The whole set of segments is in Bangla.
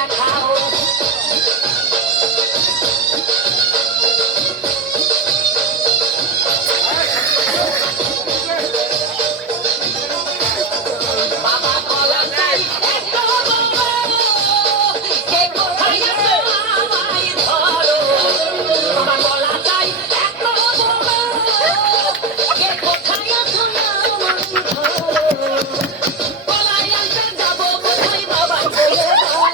কইরা খাও বাবা কলা চাই এত বড় কে কোথায় আছে আমায় ধরো বাবা কলা চাই এত বড় কে কোথায় আছে আমায় ধরো কলাই আনতে যাবো কোথায় বাবা বলে দাও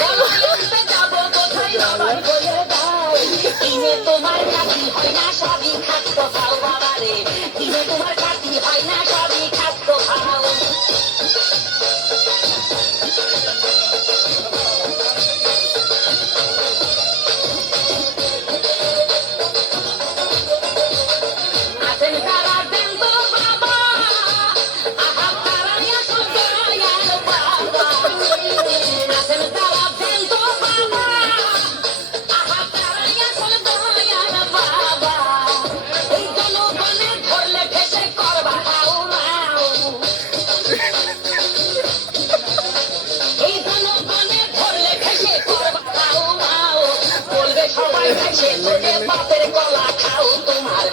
কলাই আনতে যাবো কোথায় বাবা বলে দাও কিনে তোমার কাটি হয় না সবই খাদ্য খাও বাবা রে কিনে তোমার কাটি হয় না সবই খাদ্য খাও আছেন তারা দেন তো বাবা আহা তারাই আসল দয়াল বাবা আছেন তারা দেন তো বাবা আহা তারাই আসল দয়াল বাবা এই জনগণের ধরলে ভেসে করবা হাও মাও এই জনগণের ধরলে ভেসে করবা হাও মাও বলবে সবাই ভেসে তোকে বাপের কলা খাও তোমার